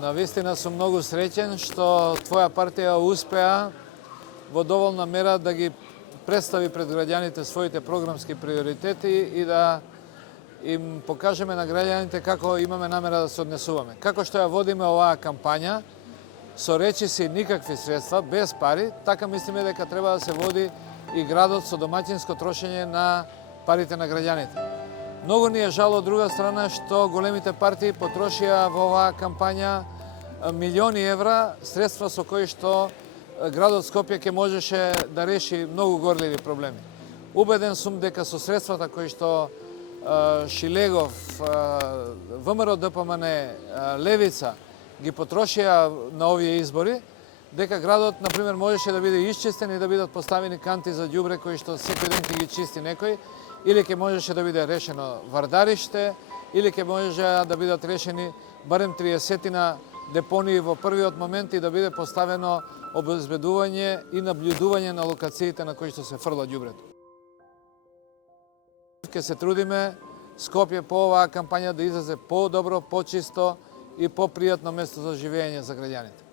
Навистина сум многу среќен што твоја партија успеа во доволна мера да ги представи пред граѓаните своите програмски приоритети и да им покажеме на граѓаните како имаме намера да се однесуваме. Како што ја водиме оваа кампања, со речиси никакви средства, без пари, така мислиме дека треба да се води и градот со домаќинско трошење на парите на граѓаните. Многу ни е жал од друга страна што големите партии потрошија во оваа кампања милиони евра, средства со кои што градот Скопје ќе можеше да реши многу горливи проблеми. Убеден сум дека со средствата кои што Шилегов, ВМРО ДПМН, Левица ги потрошија на овие избори, дека градот, например, можеше да биде исчистен и да бидат поставени канти за ѓубре кои што секој ден ќе ги чисти некој, или ќе можеше да биде решено вардариште, или ќе можеше да бидат решени барем 30 депонии во првиот момент и да биде поставено обезбедување и наблюдување на локациите на кои што се фрла ѓубрето. Ке се трудиме Скопје по оваа кампања да излезе по-добро, по-чисто и по-пријатно место за живење за граѓаните.